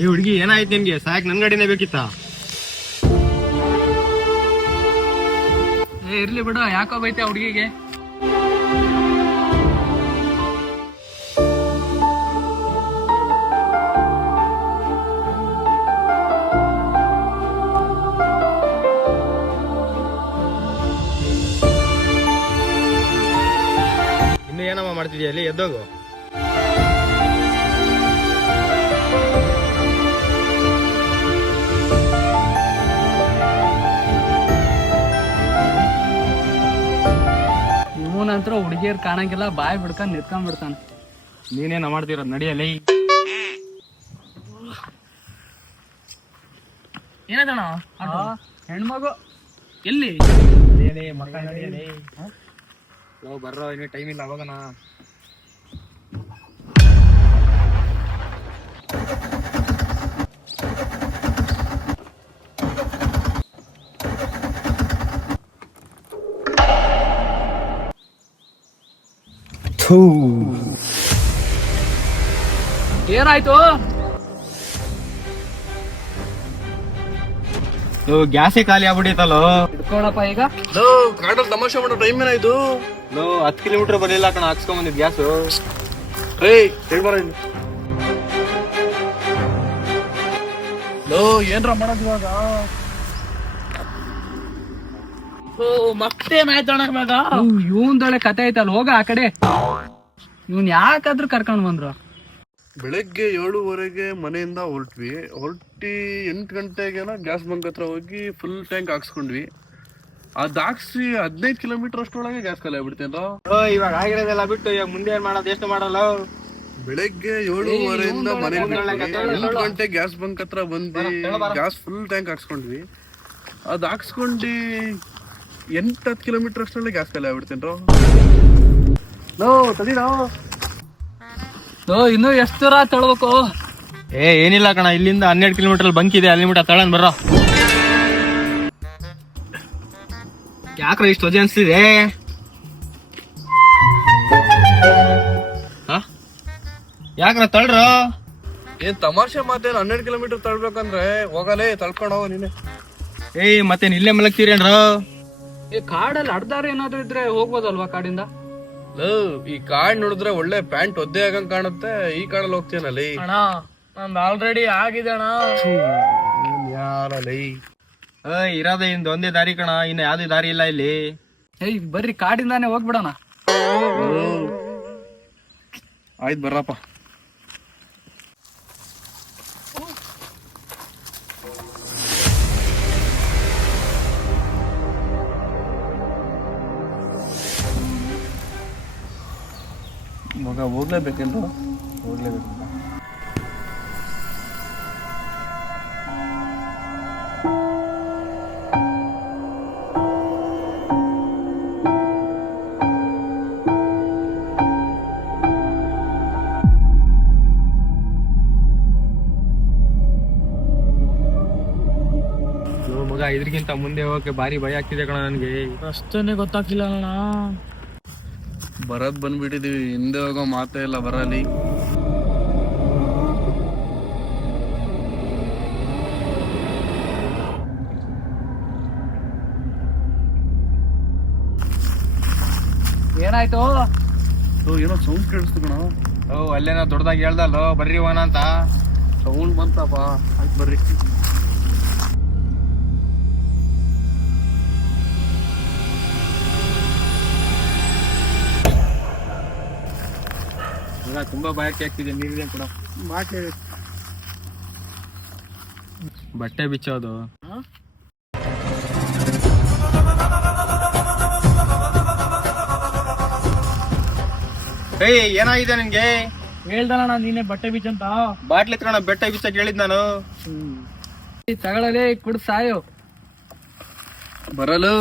ಈ ಹುಡುಗಿ ಏನಾಯ್ತು ನಿನ್ಗೆ? ಸಾಕ್ ನನ್ ಗಾಡಿನೇ ಬೇಕಿತ್ತ? ಇರ್ಲಿ ಬಿಡು, ಯಾಕೋ ಬೈತೆ ಹುಡುಗಿಗೆ. ಇನ್ನು ಏನಮ್ಮ ಮಾಡ್ತಿದ್ಯಾ ಅಲ್ಲಿ? ಎದ್ದೋಗು. ಇವನಂತ್ರ ಹುಡುಗಿಯರ್ ಕಾಣಂಗಿಲ್ಲ, ಬಾಯ್ ಬಿಡ್ಕೊಂಡ್ ನಿತ್ಕೊಂಡ್ಬಿಡ್ತಾನ. ನೀನೇನ ಮಾಡ್ತಿರೋದ್? ನಡಿಯಲ್ಲಿ. ಏನದಣ? ಹೆಣ್ಮಗು ಎಲ್ಲಿ? ಬರ್ರೋ, ಇನ್ನು ಟೈಮ್ ಇಲ್ಲ, ಹೋಗೋಣ. ಏನಾಯ್ತು? ಗ್ಯಾಸೇ ಖಾಲಿ ಆಗ್ಬಿಟ್ಟಿತ್ತಲ್ಲೋ. ಇಟ್ಕೊಳಪ್ಪ ಈಗ. ಕಾಡಲ್ಲಿ ತಮಾಷೆ ಮಾಡೋ ಟೈಮ್ ಏನಾಯ್ತು? 10 ಕಿಲೋಮೀಟರ್ ಬರಲಿಲ್ಲ ಕಣ, ಹಾಕ್ಸ್ಕೊಂಡ್ ಬಂದಿದ್ ಗ್ಯಾಸು. ಏನ್ರ ಮಾಡೋದು ಇವಾಗ? ಮತ್ತೇನಾಯ್ತಣ ಇವಾಗ? ಇವನ್ದೊಳೆ ಕತೆ ಐತಲ್ಲ, ಹೋಗ ಆ ಕಡೆ. ಇವನ್ ಯಾಕಾದ್ರೂ ಕರ್ಕೊಂಡ್ ಬಂದ್ರು? ಬೆಳಗ್ಗೆ 7:30 ಮನೆಯಿಂದ ಹೊರಟಿ 8 ಗಂಟೆಗೆನ ಗ್ಯಾಸ್ ಬಂಕ್ ಹತ್ರ ಹೋಗಿ ಫುಲ್ ಟ್ಯಾಂಕ್ ಹಾಕ್ಸ್ಕೊಂಡ್ವಿ. ಅದ್ ಹಾಕ್ಸಿ 15 ಕಿಲೋಮೀಟರ್ ಅಷ್ಟೊಳಗೆ ಗ್ಯಾಸ್ ಖಾಲಿ ಆಗ್ಬಿಡ್ತೇನ್ರ. ಇವಾಗ ಆಗಿರೋದೆಲ್ಲ ಬಿಟ್ಟು ಇವಾಗ ಮುಂದೆ ಏನ್ ಮಾಡೋದು? ಎಷ್ಟು ಮಾಡಲ್ಲ? ಬೆಳಗ್ಗೆ 7:30 ಮನೆಯಿಂದ 8 ಗಂಟೆ ಗ್ಯಾಸ್ ಬಂಕ್ ಹತ್ರ ಬಂದು ಗ್ಯಾಸ್ ಫುಲ್ ಟ್ಯಾಂಕ್ ಹಾಕ್ಸ್ಕೊಂಡ್ವಿ. ಅದ್ ಹಾಕ್ಸ್ಕೊಂಡು 8-10 ಕಿಲೋಮೀಟರ್ ಅಷ್ಟೊಳಗೆ ಗ್ಯಾಸ್ ಖಾಲಿ ಆಗ್ಬಿಡ್ತೇನ್ರ. ಇನ್ನು ಎಷ್ಟು ದೂರ ತಳ್ಬೇಕು? ಏನಿಲ್ಲ ಕಣ, ಇಲ್ಲಿಂದ 12 ಕಿಲೋಮೀಟರ್ ಬಂಕ್ ಇದೆ, ಅಲ್ಲಿ ಮೀಟ ತಳನ್ ಬರ್ರ. ಯಾಕ್ರ ಇಷ್ಟು ವಜೆ ಅನ್ಸ್ತಿದೆ? ಯಾಕ್ರ ತಳ್ರ? ಏನ್ ತಮಾಷೆ ಮಾತೇನು? 12 ಕಿಲೋಮೀಟರ್ ತಳ್ಬೇಕಂದ್ರೆ ಹೋಗಲೇ, ತಳ್ಕೊಂಡ್ ಹೋಗ ನೀನೆ. ಮತ್ತೇನ್ ಇಲ್ಲೇ ಮಲಗ್ತೀರೇನ್ರ? ಈ ಕಾಡಲ್ಲಿ ಅಡ್ದಾರ ಏನಾದ್ರು ಇದ್ರೆ ಹೋಗ್ಬೋದಲ್ವಾ ಕಾಡಿಂದ? ಈ ಕಾಡ್ ನೋಡಿದ್ರೆ ಒಳ್ಳೆ ಪ್ಯಾಂಟ್ ಒದ್ದೆ ಆಗಂಗ್ ಕಾಣುತ್ತೆ. ಈ ಕಾಡಲ್ಲಿ ಹೋಗ್ತೀನಲ್ಲಿ ಅಣ್ಣ, ನಂದು ಆಲ್ರೆಡಿ ಆಗಿದೆ ಅಣ್ಣ. ಯಾರಲ್ಲಿ ಇರೋದೇ ಇಂದ ಒಂದೇ ದಾರಿ ಕಣ, ಇನ್ನು ಯಾವ್ದೇ ದಾರಿ ಇಲ್ಲ ಇಲ್ಲಿ. ಬರ್ರಿ ಕಾಡಿಂದಾನೆ ಹೋಗ್ಬಿಡಣ. ಆಯ್ತು ಬರ್ರಪ್ಪ. ಮಗ ಹೋಗ್ಲೇಬೇಕೇನ್ರ? ಹೋಗ್ಲೇಬೇಕು. ಮಗ, ಇದ್ರಕ್ಕಿಂತ ಮುಂದೆ ಹೋಗಕ್ಕೆ ಭಾರಿ ಭಯ ಆಗ್ತಿದೆ ಕಣ ನನ್ಗೆ. ಅಷ್ಟೇನೆ ಗೊತ್ತಾಗ್ತಿಲ್ಲ ಅಣ್ಣ. ಬರದ್ ಬಂದ್ಬಿಟ್ಟಿದೀವಿ, ಹಿಂದೆ ಹೋಗೋ ಮಾತೇ ಇಲ್ಲ. ಬರಲಿ. ಏನಾಯ್ತು? ಏನೋ ಸೌಂಡ್ ಕೇಳಿಸ್ತು ಕಣ. ಅಲ್ಲೇನೋ ದೊಡ್ಡದಾಗಿ ಹೇಳ್ದಲ್ಲೋ, ಬರ್ರಿ ಹೋಗೋಣ ಅಂತ. ಸೌಂಡ್ ಬಂತಪ್ಪ. ಆಯ್ತು ಬರ್ರಿ. ತುಂಬಾ ಭಯಕ್ಕೆ ಆಗ್ತಿದೆ, ನೀರಿದೆ ಕೂಡ. ಬಟ್ಟೆ ಬಿಚ್ಚೋದು. ಏನಾಗಿದೆ ನಿನ್ಗೆ? ಹೇಳ್ದಲ್ಲ ನೀನೆ ಬಟ್ಟೆ ಬೀಚ್ ಅಂತ. ಬಾಟ್ಲಿ ತಗೋಣ, ಬಟ್ಟೆ ಬಿಚ್ಚಕ್ ಹೇಳಿದ್ ನಾನು. ತಗೊಳ್ಳಲೇ, ಕುಡ್ ಸಾಯೋ. ಬರಲು.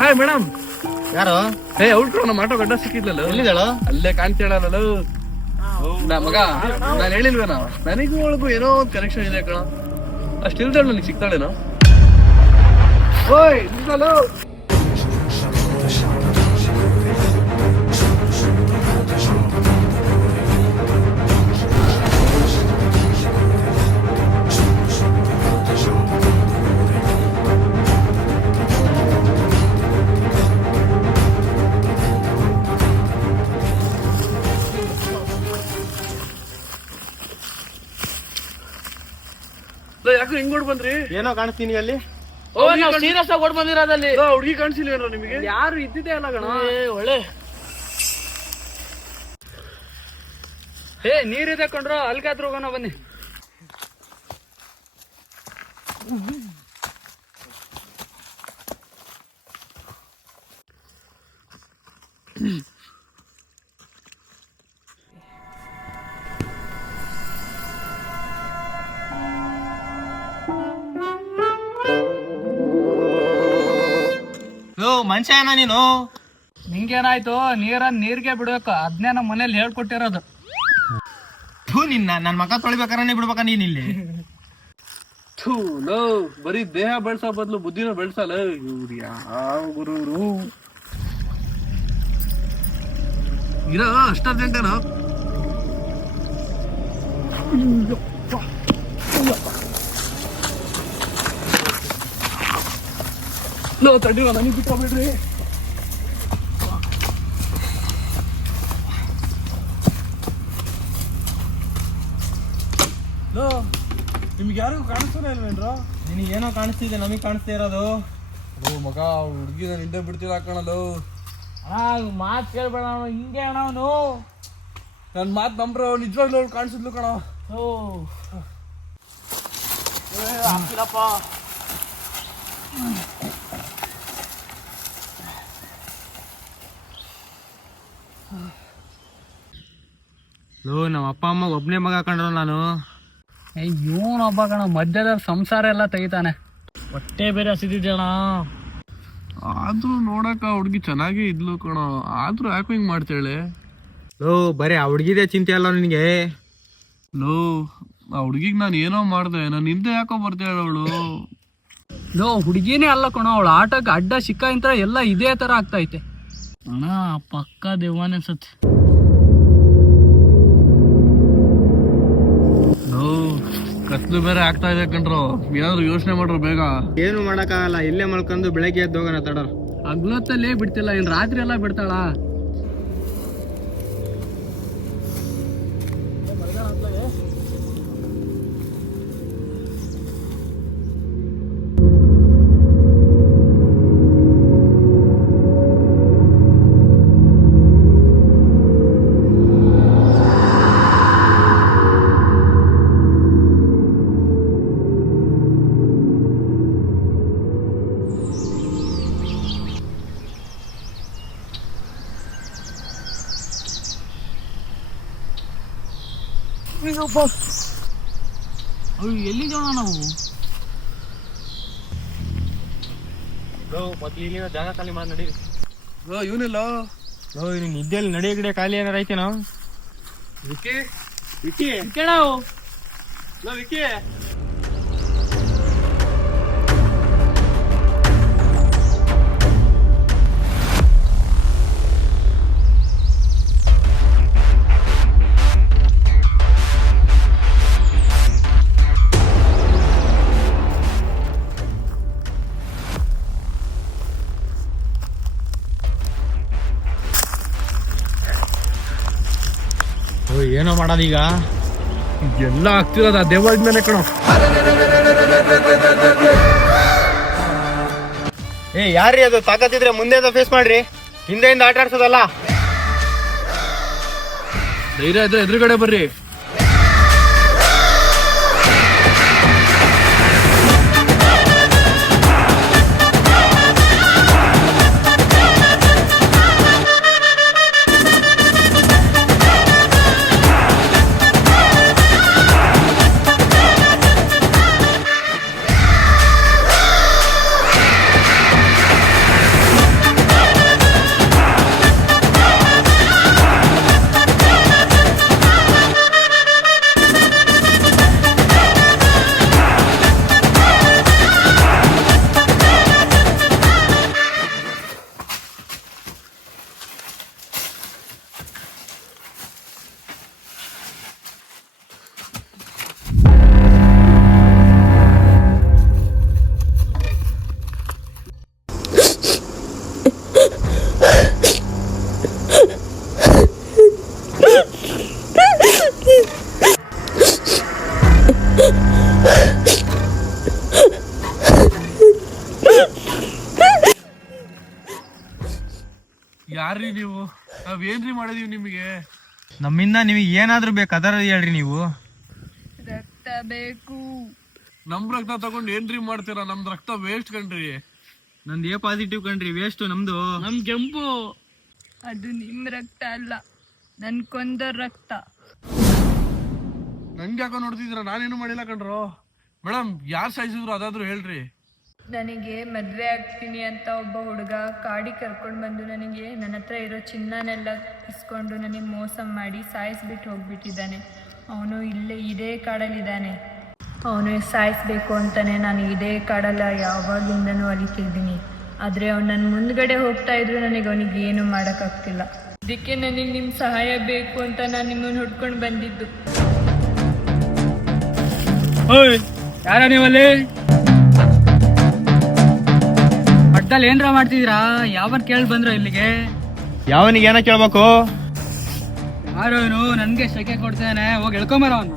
Hi madam. ಯಾರು? ಔಟ್ರು ನಮ್ಮ ಆಟೋ ಗಡ್ಡ ಸಿಕ್ಕಿದ್ಲಲ್ಲ. ಎಲ್ಲಿದ್ದಾಳು? ಅಲ್ಲೇ ಕಾಣ್ತೇಳಲ್ಲ ಮಗ. ನಾನು ಹೇಳಿಲ್ವೇನೋ, ನನಗೂ ಒಳಗೂ ಏನೋ ಒಂದು ಕನೆಕ್ಷನ್ ಇದೆ ಕಣ. ಅಷ್ಟು ಇಲ್ದಳು ನನಗೆ ಸಿಗ್ತಾಳೇನೋ. ಓಯ್ ಯಾಕೆ ಹೆಂಗ್ ಓಡ್ ಬಂದ್ರಿ? ಏನೋ ಕಾಣಿಸ್ತೀನಿ ಅಲ್ಲಿ. ಸೀರಿಯಸ್ ಆಗಿ ಓಡ್ ಬಂದಿರೋದಲ್ಲಿ. ಹುಡುಗಿ ಕಾಣಿಸಿಲ್ವೇನ್ರ ನಿಮಗೆ? ಯಾರು ಇದ್ದಿದ್ದೇ ಅಲ್ಲ ಗಣ. ಒಳ್ಳೆ ನೀರಿದೆ ಕೊಂಡ್ರು, ಅಲ್ಗಾದ್ರೂ ಹೋಗೋಣ ಬನ್ನಿ. ಮನುಷ್ಯ ಏನ ನೀನು? ನಿಂಗೇನಾಯ್ತು? ನೀರ್ಗೆ ಬಿಡ್ಬೇಕು, ಅದ್ನೇ ನಮ್ಮ ಮನೇಲಿ ಹೇಳ್ಕೊಟ್ಟಿರೋದು. ನಿನ್ನ ನನ್ ಮಕ್ಕ ತೊಳಿಬೇಕಾರನೇ ಬಿಡ್ಬೇಕ ನೀನ್ ಇಲ್ಲಿ. ಬರೀ ದೇಹ ಬೆಳ್ಸೋ ಬದ್ಲು ಬುದ್ಧಿನ ಬೆಳ್ಸಲ್ಲ ಇವ್ರು. ಯಾವ ಗುರು ಇರೋ ಅಷ್ಟರ್ಜೆಂಟೇನ? ತಡ್ಡಿ ನನಗೆ ಬಿಟ್ಕೊಬಿಡ್ರಿ. ನಿಮ್ಗೆ ಯಾರಿಗೂ ಕಾಣಿಸ್ತಾನೆ ಇಲ್ವೇನ್ರ? ನಿನಗೆ ಏನೋ ಕಾಣಿಸ್ತಿದೆ, ನಮಗ್ ಕಾಣಿಸ್ತಾ ಇರೋದು. ಮಗ ಹುಡುಗಿ ನಾನು ಹಿಂದೆ ಬಿಡ್ತಿಲ್ಲ ಹಾಕೋಣಲು. ಮಾತು ಕೇಳ್ಬೇಡ, ಹಿಂಗೆ ಅಣ್ಣ ಅವನು. ನನ್ನ ಮಾತು ನಂಬ್ರ ನಿಜವಾಗ್ಲೂ ಅವ್ಳು ಕಾಣಿಸಿದ್ಲು ಕಣ. ಹಾಕಿಲ್ಲಪ್ಪ. ನಮ್ಮ ಅಪ್ಪ ಅಮ್ಮ ಒಬ್ನೇ ಮಗ ಕಂಡ್ರು ನಾನು. ಇವನೊಬ್ಬ ಕಣ ಮಧ್ಯದಲ್ಲಿ ಸಂಸಾರ ಎಲ್ಲ ತೆಗಿತಾನೆ. ಹೊಟ್ಟೆ ಬೇರೆ ಹಸಿದಿದ್ದಣ. ಆದ್ರೂ ನೋಡಕ ಹುಡುಗಿ ಚೆನ್ನಾಗೇ ಇದ್ಲು ಕಣ. ಆದ್ರೂ ಯಾಕೋ ಹಿಂಗ್ ಮಾಡ್ತಾಳೆ? ಬರೀ ಆ ಹುಡ್ಗಿದೇ ಚಿಂತೆ ಅಲ್ಲ ನಿನಗೆ? ಆ ಹುಡುಗಿಗೆ ನಾನು ಏನೋ ಮಾಡ್ದೆ, ನಾನು ಹಿಂದೆ ಯಾಕೋ ಬರ್ತಾಳೆ ಅವಳು. ಹುಡುಗಿನೇ ಅಲ್ಲ ಕಣ, ಅವಳು ಆಟಕ್ಕೆ ಅಡ್ಡ ಸಿಕ್ಕ ಇಂತ ಎಲ್ಲ ಇದೇ ತರ ಆಗ್ತೈತೆ ಅಣ್ಣ. ಪಕ್ಕ ದೇವಾನೆ ಅನ್ಸತ್ತೆ. ಕತ್ಲು ಬೇರೆ ಆಗ್ತಾ ಇದೆ ಕಣ್ರು, ಏನಾದ್ರು ಯೋಚನೆ ಮಾಡ್ರು ಬೇಗ. ಏನು ಮಾಡಕ್ಕಾಗಲ್ಲ, ಇಲ್ಲೇ ಮಲ್ಕೊಂಡು ಬೆಳಗ್ಗೆ ಎದ್ದು ಹೋಗೋಣ ತಡ. ಹಗ್ಲೊತ್ತಲ್ಲೇ ಬಿಡ್ತಿಲ್ಲ, ಇನ್ ರಾತ್ರಿ ಎಲ್ಲ ಬಿಡ್ತಾಳ. ಎಲ್ಲಿಗೋಣ ನಾವು? ಮೊದ್ಲು ಜಾಗ ಖಾಲಿ ಮಾಡಿ ನಡಿ. ಇವನಿಲ್ಲ ನಿದ್ದೆಲ್ಲಿ ನಡಿ ಗಿಡ ಖಾಲಿ ಏನಾರ ಐತೆ ನಾವು. ವಿಕಿ ವಿಕಿ ವಿಕಿ ಏನೋ ಮಾಡೋದೀಗ? ಎಲ್ಲ ಆಗ್ತಿರೋದು ಆ ದೇವಾಜ್ಞಾನೆ ಕಣ. ಯಾರ್ರೀ ಅದು? ತಾಕತ್ತಿದ್ರೆ ಮುಂದೆ ಫೇಸ್ ಮಾಡ್ರಿ, ಹಿಂದೆಯಿಂದ ಆಟ ಆಡ್ಸೋದಲ್ಲ. ಧೈರ್ಯ ಇದ್ರೆ ಎದುರುಗಡೆ ಬರ್ರಿ. ಯಾರ್ರಿ ನೀವು? ನಾವೇನ್ರಿ ಮಾಡಿದೀವಿ ನಿಮಗೆ? ನಮ್ಮಿಂದ ನಿಮಗೆ ಏನಾದ್ರೂ ಬೇಕು ಅದರ ಹೇಳ್ರಿ ನೀವು. ರಕ್ತ ಬೇಕು. ನಮ್ ರಕ್ತ ತಗೊಂಡ್ ಏನ್ರಿ ಮಾಡ್ತೀರಾ? ನಮ್ದು ರಕ್ತ ವೇಸ್ಟ್ ಕಣ್ರಿ. ನಂದು ಎ ಪಾಸಿಟಿವ್ ಕಣ್ರಿ, ವೇಸ್ಟ್ ನಮ್ದು. ನಮ್ ಕೆಂಪು. ಅದು ನಿಮ್ ರಕ್ತ ಅಲ್ಲ, ನನ್ ಕೊಂದರ್ ರಕ್ತ. ನಂಗೆ ಯಾಕೋ ನೋಡ್ತಿದ್ದೀರಾ? ನಾನೇನು ಮಾಡಿಲ್ಲ ಕಣ್ರು. ಮೇಡಮ್, ಯಾರು ಸಾಯಿಸಿದ್ರು ಅದಾದ್ರೂ ಹೇಳ್ರಿ. ನನಗೆ ಮದ್ವೆ ಆಗ್ತೀನಿ ಅಂತ ಒಬ್ಬ ಹುಡುಗ ಕಾಡಿಗೆ ಕರ್ಕೊಂಡು ಬಂದು ನನಗೆ ನನ್ನ ಹತ್ರ ಇರೋ ಚಿನ್ನನೆಲ್ಲ ಇಸ್ಕೊಂಡು ನನಗೆ ಮೋಸ ಮಾಡಿ ಸಾಯಿಸ್ಬಿಟ್ಟು ಹೋಗ್ಬಿಟ್ಟಿದ್ದಾನೆ. ಅವನು ಇದೇ ಕಾಡಲ್ಲಿದ್ದಾನೆ. ಅವನು ಸಾಯಿಸ್ಬೇಕು ಅಂತಾನೆ ನಾನು ಇದೇ ಕಾಡಲ್ಲ ಯಾವಾಗಿಂದನೂ ಅಲಿತಿದ್ದೀನಿ. ಆದರೆ ಅವ್ನು ನನ್ನ ಮುಂದ್ಗಡೆ ಹೋಗ್ತಾ ಇದ್ರು ನನಗೆ ಅವನಿಗೆ ಏನು ಮಾಡೋಕ್ಕಾಗ್ತಿಲ್ಲ. ಅದಕ್ಕೆ ನನಗೆ ನಿಮ್ಮ ಸಹಾಯ ಬೇಕು ಅಂತ ನಾನು ನಿಮ್ಮನ್ನು ಹುಡ್ಕೊಂಡು ಬಂದಿದ್ದು. ಓಯ್, ಯಾರ ನೀವಲ್ಲಿ? ಅಡ್ಡಲ್ಲಿ ಏನ್ರ ಮಾಡ್ತಿದ್ದೀರಾ? ಯಾವನ್ ಕೇಳಿ ಬಂದ್ರು ಇಲ್ಲಿಗೆ? ಯಾವನಿಗೆ ಏನೋ ಕೇಳ್ಬೇಕು? ಯಾರು ಇವನು? ನನ್ಗೆ ಶೆಕೆ ಕೊಡ್ತಾನೆ, ಹೋಗಿ ಎಳ್ಕೊಂಬರ ಅವನು.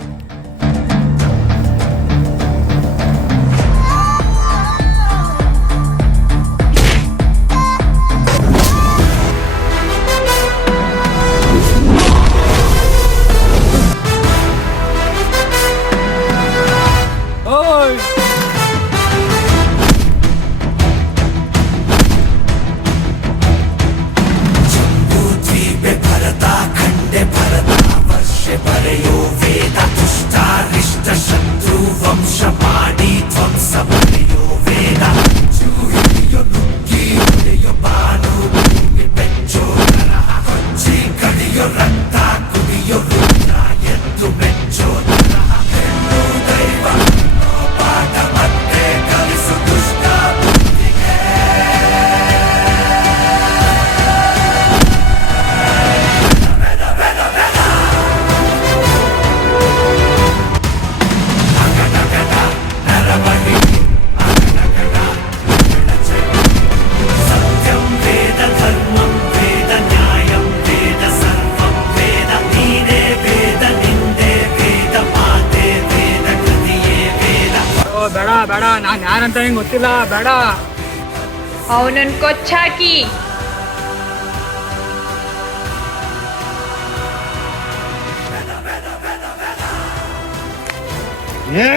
ಬೇಡ ಬೇಡ, ನಾನ್ ಯಾರಂತ ಹಿಂಗ್ ಗೊತ್ತಿಲ್ಲ, ಬೇಡ. ಅವನನ್ನು ಕೊಚ್ಚಾಕಿ. ಏ